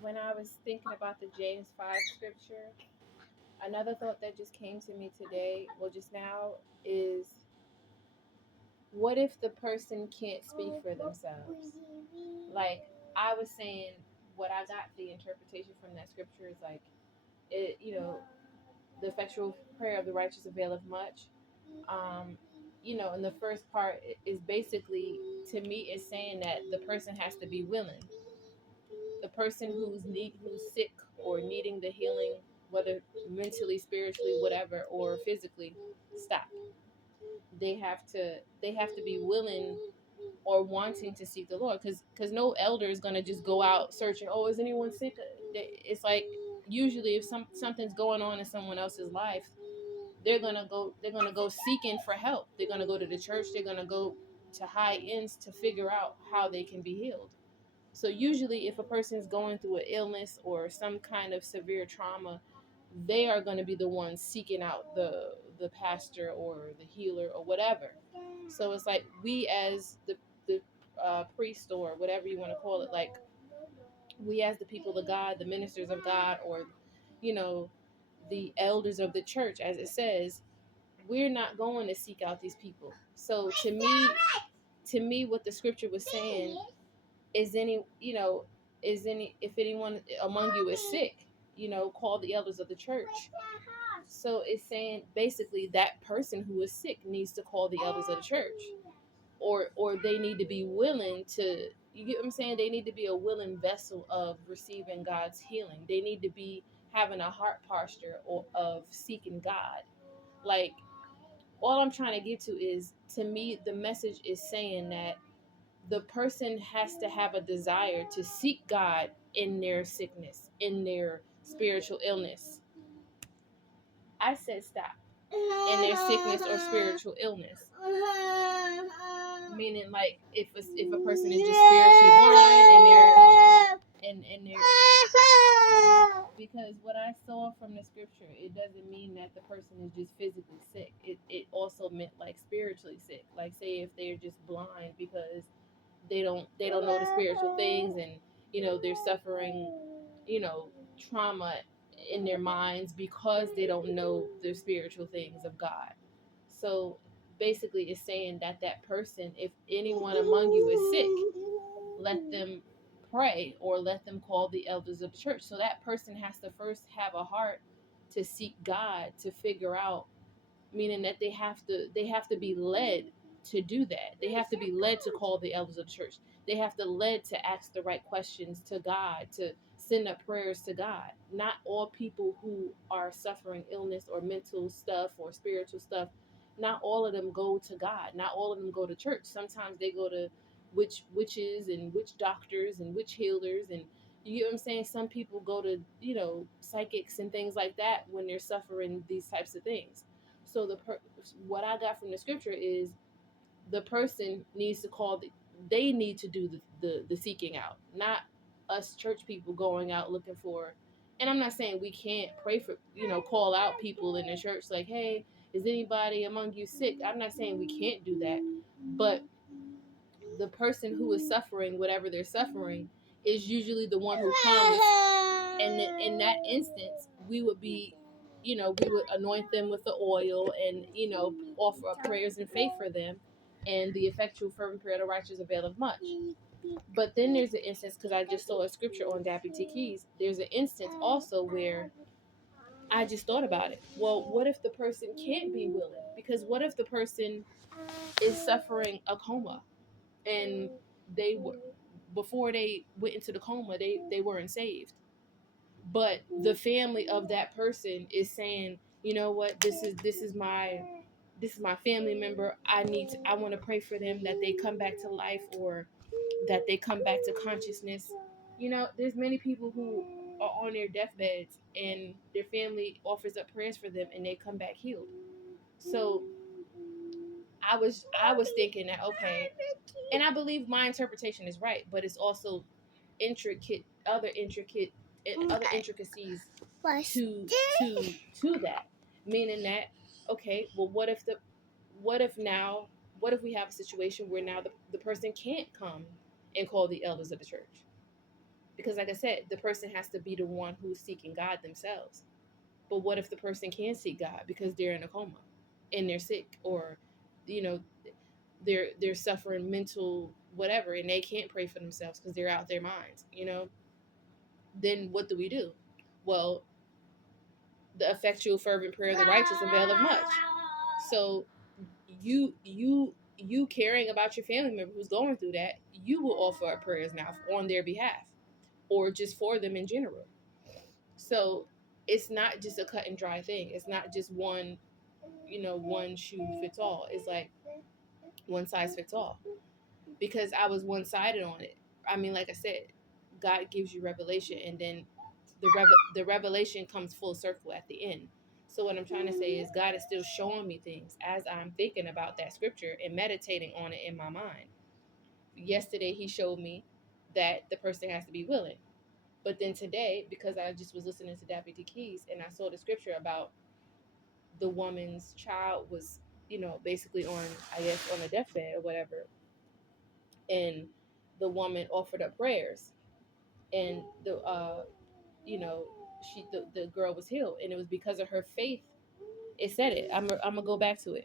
when I was thinking about the James 5 scripture, another thought that just came to me today, well, just now, is what if the person can't speak for themselves? Like I was saying, what I got the interpretation from that scripture is like it, the effectual prayer of the righteous availeth much. Um, and the first part is basically, to me, is saying that the person has to be willing. The person who's sick or needing the healing, whether mentally, spiritually, whatever, or physically, stop. They have to be willing or wanting to seek the Lord, because no elder is going to just go out searching, oh, is anyone sick? It's like, usually if something's going on in someone else's life, they're going to go seeking for help. They're going to go to the church. They're going to go to high ends to figure out how they can be healed. So usually if a person's going through an illness or some kind of severe trauma, they are going to be the ones seeking out the pastor or the healer or whatever. So it's like, we as the priest, or whatever you want to call it, like, we as the people of God, the ministers of God, or you know the elders of the church, as it says, we're not going to seek out these people. So to me, what the scripture was saying is, if anyone among you is sick, call the elders of the church. So it's saying basically that person who is sick needs to call the elders of the church, or they need to be willing to. You get what I'm saying? They need to be a willing vessel of receiving God's healing. They need to be having a heart posture of seeking God. Like, all I'm trying to get to is, to me, the message is saying that the person has to have a desire to seek God in their sickness, in their spiritual illness. I said stop. In their sickness or spiritual illness. Meaning, like, if a person is just spiritually blind, and they're because what I saw from the scripture, it doesn't mean that the person is just physically sick. It also meant like spiritually sick. Like, say if they're just blind because they don't know the spiritual things, and they're suffering, you know trauma in their minds because they don't know the spiritual things of God. So basically it's saying that that person, if anyone among you is sick, let them pray, or let them call the elders of the church. So that person has to first have a heart to seek God, to figure out, meaning that they have to be led to do that. They have to be led to call the elders of the church. They have to led to ask the right questions to God, to send up prayers to God. Not all people who are suffering illness or mental stuff or spiritual stuff, not all of them go to God. Not all of them go to church. Sometimes they go to witches and witch doctors and witch healers, and you know what I'm saying? Some people go to, psychics and things like that when they're suffering these types of things. So what I got from the scripture is, the person needs to they need to do the seeking out, not us church people going out looking for. And I'm not saying we can't pray for, call out people in the church like, hey, is anybody among you sick? I'm not saying we can't do that, but the person who is suffering whatever they're suffering is usually the one who comes, and in that instance we would be, we would anoint them with the oil, and offer up prayers and faith for them, and the effectual fervent prayer of the righteous availeth much. But then there's an instance, because I just saw a scripture on Dappy T Keys, there's an instance also where I just thought about it. Well, what if the person can't be willing? Because what if the person is suffering a coma, and they were, before they went into the coma, they weren't saved, but the family of that person is saying, you know what, this is my family member. I want to pray for them, that they come back to life, or that they come back to consciousness. There's many people who are on their deathbeds, and their family offers up prayers for them, and they come back healed. So I was thinking that, okay, and I believe my interpretation is right, but it's also intricate and other intricacies to to that, meaning that, okay, well, what if now what if we have a situation where now the person can't come and call the elders of the church, Because like I said, the person has to be the one who's seeking God themselves. But what if the person can't seek God because they're in a coma and they're sick, or you know, they're suffering mental whatever, and they can't pray for themselves because they're out their minds, then what do we do? Well, the effectual fervent prayer of the righteous availeth much. So you caring about your family member who's going through that, you will offer up prayers now on their behalf, or just for them in general. So it's not just a cut and dry thing. It's not just one shoe fits all. It's like one size fits all. Because I was one sided on it. I mean, like I said, God gives you revelation, and then the revelation comes full circle at the end. So what I'm trying to say is God is still showing me things as I'm thinking about that scripture and meditating on it in my mind. Yesterday he showed me that the person has to be willing. But then today, because I just was listening to Deputy Keys and I saw the scripture about the woman's child was, basically on, I guess, on a deathbed or whatever, and the woman offered up prayers, and you know, the girl was healed, and it was because of her faith. It said it. I'm gonna go back to it.